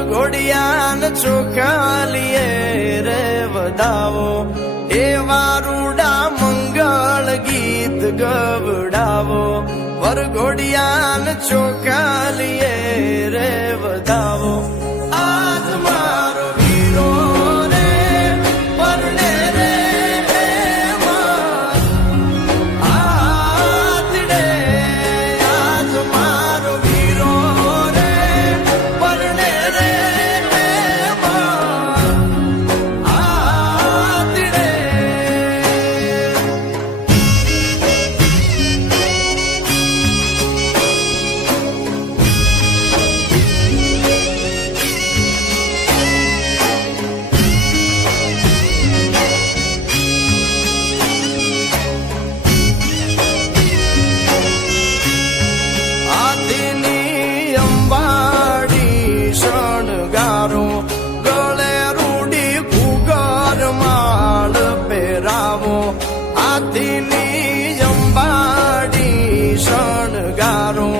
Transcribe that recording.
વરઘોડિયાન ચોખાલીએ રે વધાવો, એવા રૂડા મંગળ ગીત ગવડાવો. વરઘોડિયાન ચોખાલીએ રે વધાવો. આજ મારો વીરો રે પરણે રે આતડે, આજ મારો વીરો રે પરણે રે આતડે. હાથીની અંબાડી શણગારો, ગળે રૂડી ઘૂઘર માળ પહેરાવો. હાથીની અંબાડી શણગારો,